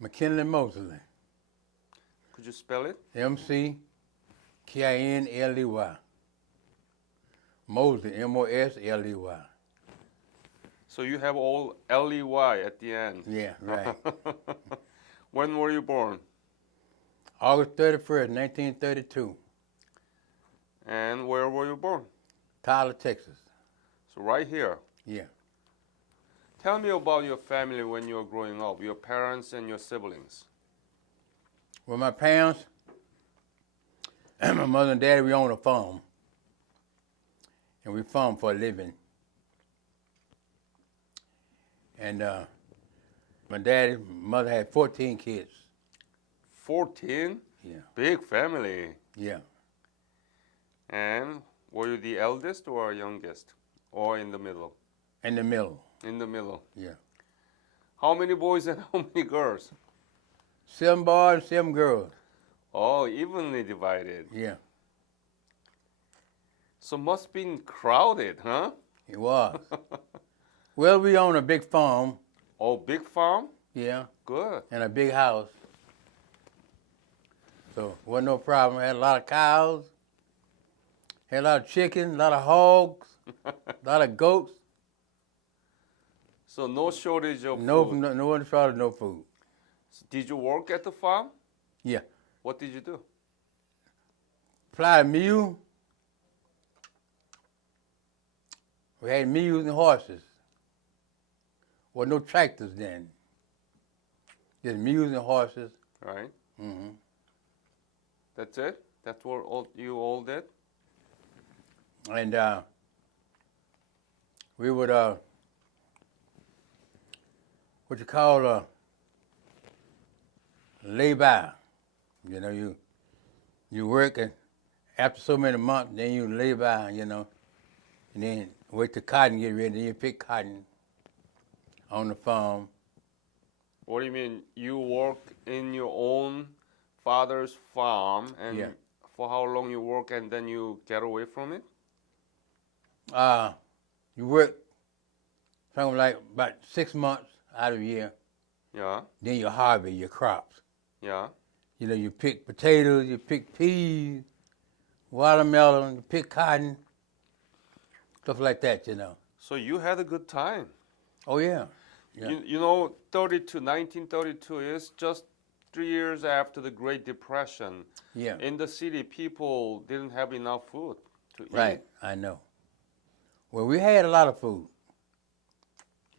McKinley Mosley. Could you spell it? McKinley. Mosley, Mosley. So you have all Ley at the end. Yeah, right. When were you born? August 31st, 1932. And where were you born? Tyler, Texas. So right here. Yeah. Tell me about your family when you were growing up, your parents and your siblings. Well, my parents, my mother and daddy, we owned a farm. And we farmed for a living. And my mother had 14 kids. 14? Yeah. Big family. Yeah. And were you the eldest or youngest? Or in the middle? In the middle. In the middle. Yeah. How many boys and how many girls? 7 boys, 7 girls. Oh, evenly divided. Yeah. So must been crowded, huh? It was. Well, we own a big farm. Oh, big farm? Yeah. Good. And a big house. So, wasn't no problem. Had a lot of cows. Had a lot of chickens, a lot of hogs, a lot of goats. So no shortage of No food. one shortage, no food. So did you work at the farm? Yeah. What did you do? Fly a mule. We had mules and horses. Well, no tractors then. Just mules and horses. Right. Mm-hmm. That's it? That's what you all did? And we would, lay by. You know, you work and after so many months, then you lay by, you know, and then wait till cotton get ready, then you pick cotton on the farm. What do you mean? You work in your own father's farm, and Yeah. for how long you work and then you get away from it? You work something like about 6 months out of the year, Yeah, then you harvest your crops. yeah. You know, you pick potatoes, you pick peas, watermelon, you pick cotton, stuff like that, you know. So you had a good time. Oh, yeah. Yeah. You know, 1932 is just 3 years after the Great Depression. Yeah. In the city, people didn't have enough food to eat. Right, I know. Well, we had a lot of food.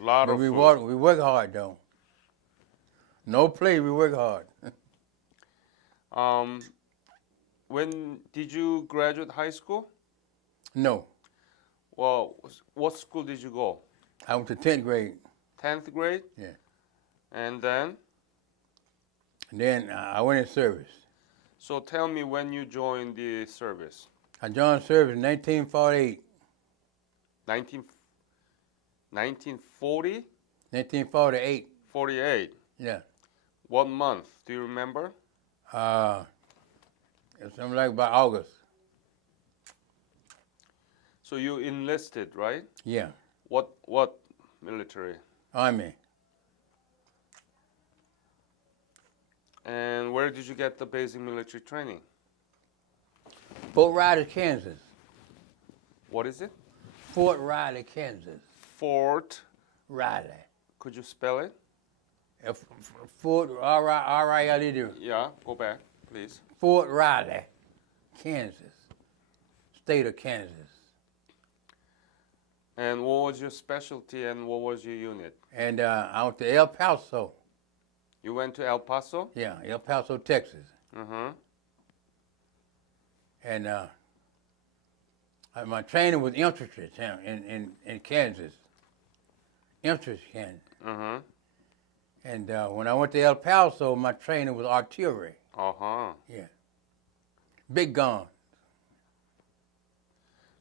A lot But of we food. we work hard, though. No play, we work hard. When did you graduate high school? No, Well, what school did you go? I went to 10th grade. 10th grade? Yeah. And then? And then I went in service. So tell me when you joined the service. I joined service in 1948. 1940? 1948. 48. Yeah. What month? Do you remember? It was something like about August. So you enlisted, right? Yeah. What military? Army. And where did you get the basic military training? Fort Riley, Kansas. What is it? Fort Riley, Kansas. Fort. Riley. Could you spell it? Fort R-I-L-E-D. Yeah, go back, please. Fort Riley, Kansas. State of Kansas. And what was your specialty and what was your unit? And I went to El Paso. You went to El Paso? Yeah, El Paso, Texas. Uh-huh. And my training was infantry in Kansas. Infantry, Kansas. Uh-huh. And when I went to El Paso, my training was artillery. Uh-huh. Yeah. Big gun.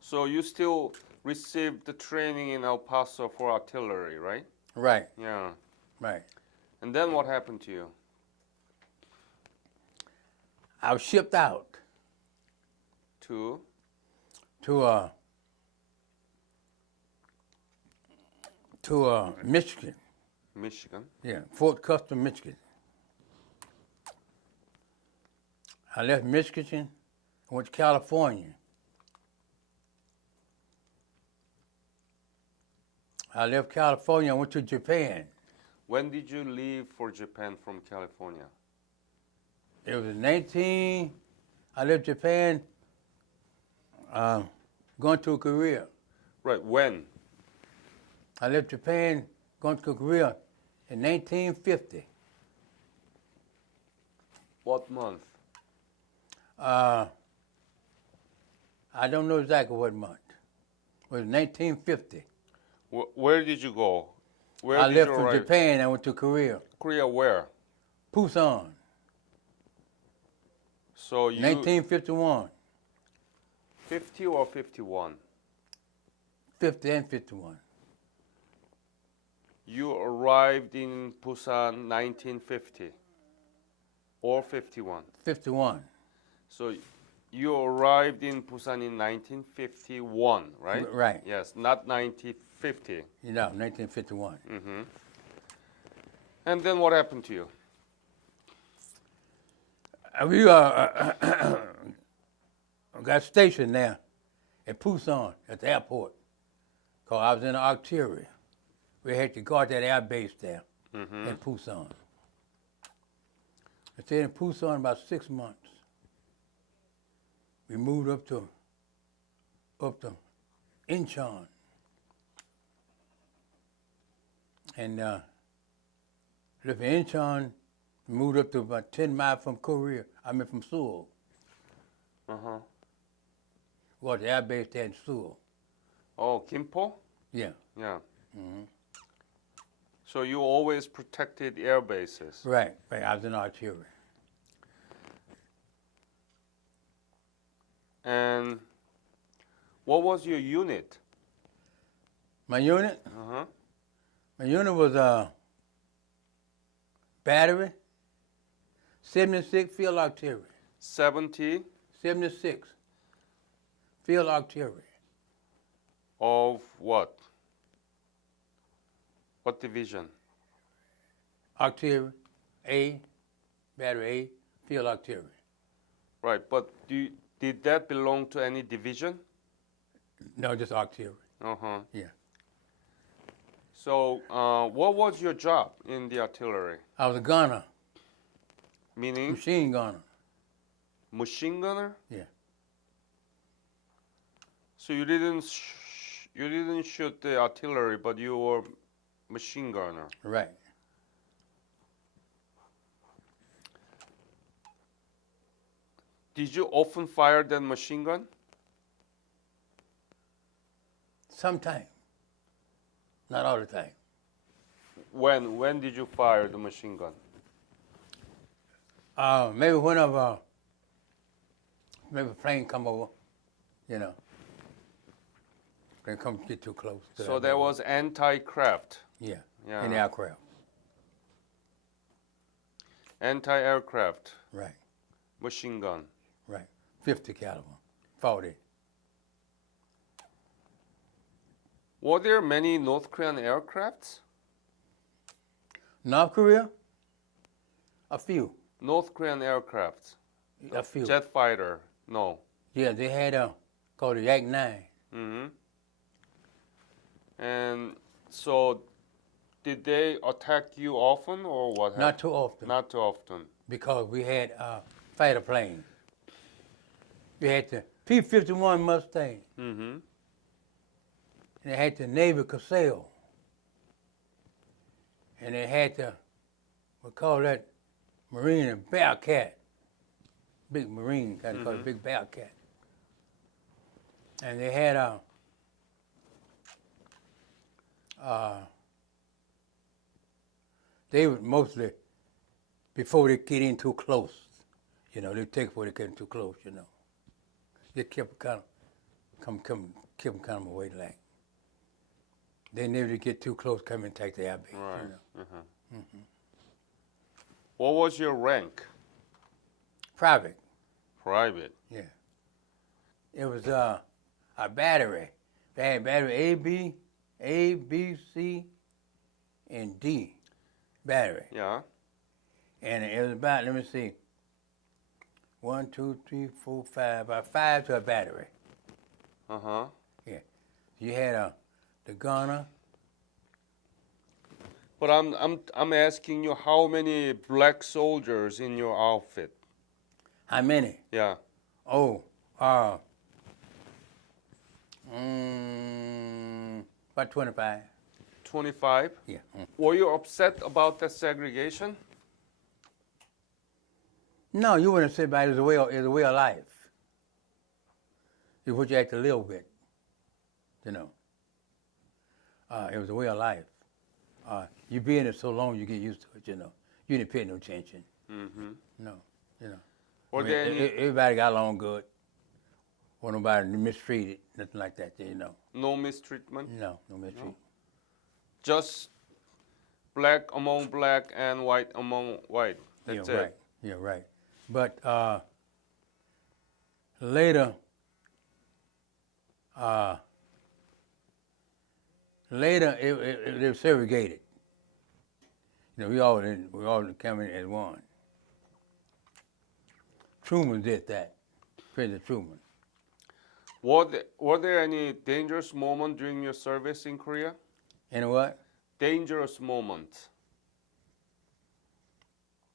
So you still received the training in El Paso for artillery, right? Right, Yeah. right. And then what happened to you? I was shipped out To? to Michigan. Michigan. Yeah, Fort Custer, Michigan. I left Michigan, I went to California. I left California, I went to Japan. When did you leave for Japan from California? It was I left Japan going to Korea. Right, when? I left Japan going to Korea in 1950. What month? I don't know exactly what month. It was 1950. Where did you go? Where I did left you from arrive? Japan, I went to Korea. Korea where? Busan, So you 1951. 50 or 51? 50 and 51. You arrived in Busan 1950 or 51? 51. So you arrived in Busan in 1951, right? Right. Yes, not 1950. You know, 1951. Mm-hmm. And then what happened to you? We got stationed there at Busan at the airport because I was in the artillery. We had to guard that air base there in Busan. I stayed in Busan about 6 months. We moved up to Incheon. And lived in Incheon, moved up to about 10 miles from Korea. From Seoul. Uh-huh. Was the air base there in Seoul. Oh, Gimpo? Yeah. Yeah. So you always protected air bases. Right. I was in artillery. And what was your unit? My unit? Uh-huh. My unit was battery, 76 field artillery. 70 76 field artillery. of what? What division? Artillery, battery A, field artillery. Right, but did that belong to any division? No, just artillery. Uh-huh. Yeah. So what was your job in the artillery? I was a gunner, Meaning machine gunner. machine gunner? Yeah. So you didn't shoot the artillery, but you were machine gunner. Right. Did you often fire that machine gun? Sometime. Not all the time. When did you fire the machine gun? Maybe when maybe a plane come over, they come get too close. So there was anti-craft. Yeah. Yeah. In the aircraft. Anti-aircraft Right. machine gun. Right. 50 caliber, 40. Were there many North Korean aircrafts? North Korea? A few. North Korean aircrafts. A few. Jet fighter. No. Yeah, they had called the Yak 9. Mm-hmm. And so did they attack you often or what happened? Not too often. Not too often. Because we had fighter planes. We had the P-51 Mustang. Mm-hmm. And they had the Navy Casale. And they had the, we call that Marine a Bearcat. Big Marine, kind of called it Big Bearcat. And they had they would mostly, before they get in too close, they take before they get in too close, They kept kind of, keep them kind of away like. They never get too close, come and take the air base, Right. Uh-huh. What was your rank? Private, Private. yeah. It was a battery. They had battery A, B, C, and D battery. Yeah. And it was about, let me see, 1, 2, 3, 4, 5. About 5 to a battery. Uh-huh. Yeah. You had the gunner. But I'm asking you how many black soldiers in your outfit? How many? Yeah. Oh, about 25. 25. Yeah. Were you upset about the segregation? No, you wouldn't say about it. It's a way of life. It's what you have to live with, you know. It was a way of life. You be in it so long, you get used to it, you know. You didn't pay no attention. Mm-hmm. No, you know. Were there any Everybody got along good. Or nobody mistreated, nothing like that, you know. no mistreatment? No mistreatment. Just black among black and white among white. That's Yeah, it. right. Yeah, right. But later, they were segregated. You know, we all coming as one. Truman did that. President Truman. Were there any dangerous moments during your service in Korea? You know what? Dangerous moments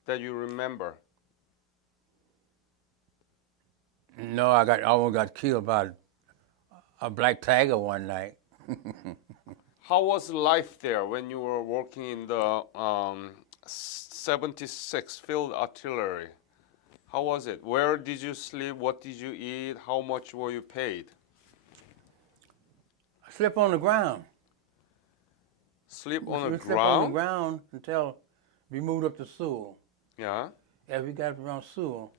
that you remember? No, I almost got killed by a black tiger one night. How was life there when you were working in the 76th Field Artillery? How was it? Where did you sleep? What did you eat? How much were you paid? I slept on the ground. Sleep on the We slept on the ground? ground until we moved up to Sewell. Yeah. As we got around Sewell,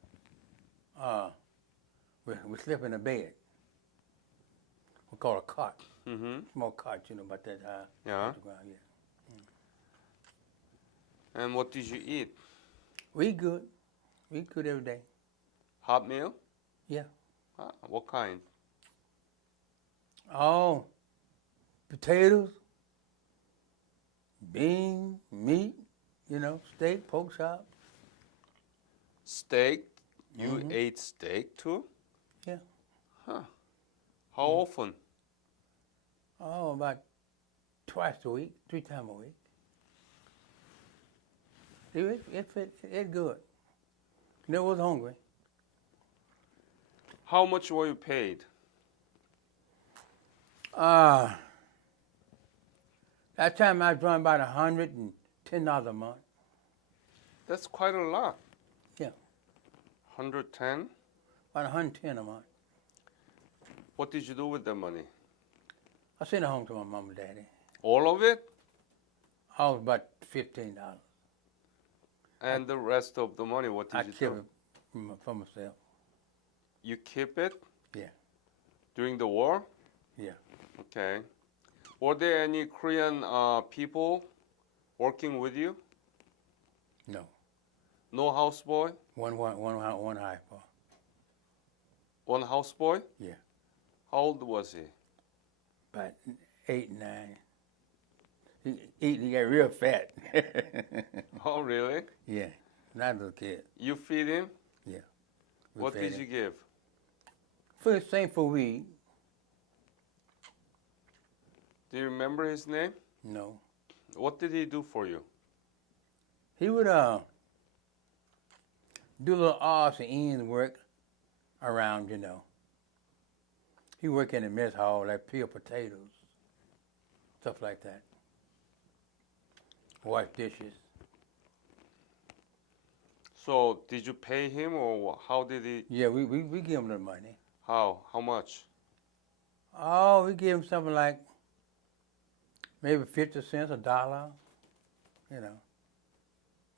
we slept in a bed. We call it a cot. Mm-hmm. Small cot, you know, about that high. Yeah. Off the ground, yeah. And what did you eat? We eat good. We eat good every day. Hot meal? Yeah. Ah, what kind? Oh, potatoes, beans, meat, you know, steak, pork chop. Steak? You Mhm. ate steak too? Yeah. Huh. How often? Oh, about twice a week, 3 times a week. It's good. Never was hungry. How much were you paid? That time I was drawing about $110 a month. That's quite a lot. Yeah. 110? About 110 a month. What did you do with the money? I sent it home to my mom and daddy. All of it? I was about $15. And the rest of the money, what I did you kept do? it for myself. You keep it? Yeah. During the war? Yeah. Okay. Were there any Korean people working with you? No. No houseboy? One high for. One houseboy? Yeah. How old was he? About 8, 9. He got real fat. Oh, really? Yeah. Not a little kid. You feed him? Yeah. We What fed did him. you give? Same for weed. Do you remember his name? No. What did he do for you? He would do a little odds and ends work around, you know. He worked in the mess hall, like peel potatoes, stuff like that. Wash dishes. So did you pay him or how did he? Yeah, we give him the money. How? How much? Oh, we give him something like maybe 50 cents, $1, you know.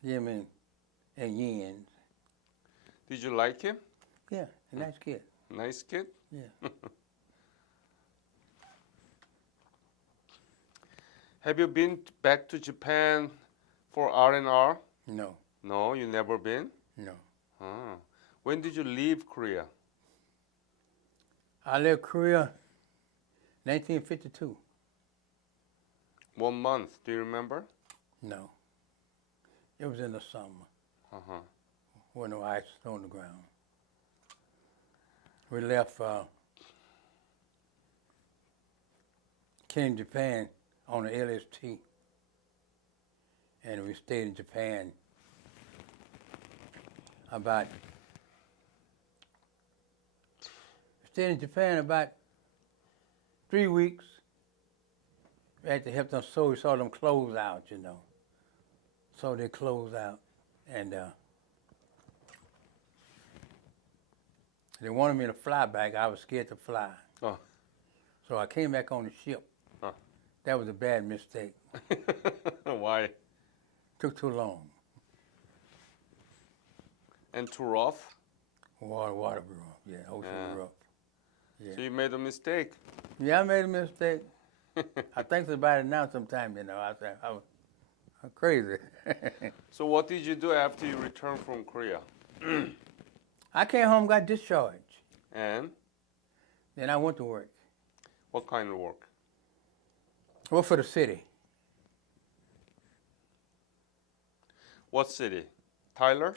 Give him in yens. Did you like him? Yeah, a nice kid. Nice kid? Yeah. Have you been back to Japan for R&R? No, No, you never been? no. Ah. When did you leave Korea? I left Korea 1952. 1 month, do you remember? No. It was in the summer Uh-huh. when no ice was on the ground. We left, came to Japan on the LST, and we stayed in Japan about 3 weeks. We had to help them sew. We saw them clothes out, you know. Sew their clothes out. And they wanted me to fly back. I was scared to fly. Oh. So I came back on the ship. Oh. That was a bad mistake. Why? Took too long. And too rough? Water was rough. Yeah, ocean was rough. Yeah. So you made a mistake. Yeah, I made a mistake. I think about it now sometime, you know. I'm crazy. So what did you do after you returned from Korea? I came home, got discharged. And Then I went to work. what kind of work? Worked for the city. What city? Tyler?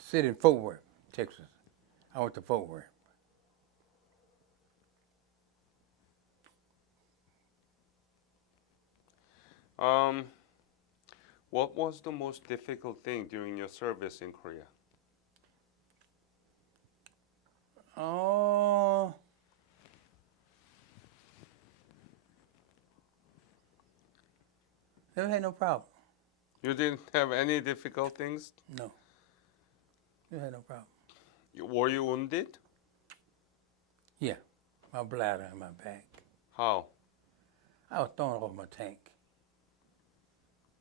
City in Fort Worth, Texas. I went to Fort Worth. What was the most difficult thing during your service in Korea? Oh, never had no problem. You didn't have any difficult things? No, never had no problem. Were you wounded? Yeah, my bladder and my back. How? I was thrown off my tank.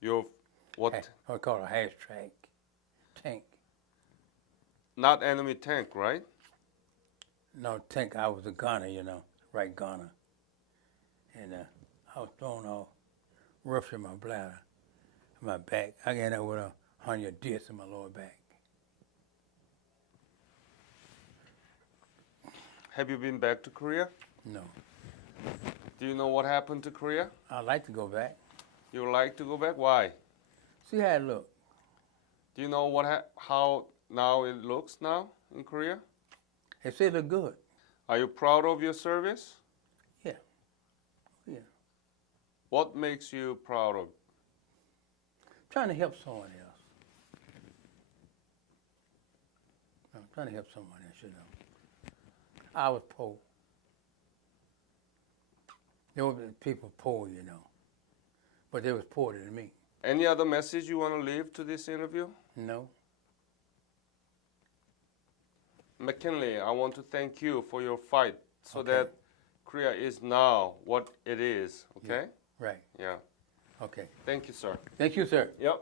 You what? I call it a hash track tank. Not enemy tank, right? No, tank, I was a gunner, you know, right gunner. And I was thrown off, ruptured my bladder, my back. I ended up with a 100 discs in my lower back. Have you been back to Korea? No, Do you know what happened to Korea? I'd like to go back. You would like to go back? Why? See how it look. Do you know how now it looks now in Korea? They say it look good. Are you proud of your service? Yeah, yeah. What makes you proud of? Trying to help someone else. I'm trying to help someone else, you know. I was poor. There were people poor, you know, but they was poorer than me. Any other message you want to leave to this interview? No. McKinley, I want to thank you for your fight so Okay. that Korea is now what it is, okay? Right. Yeah. Okay. Thank you, sir. Thank you, sir. Yep.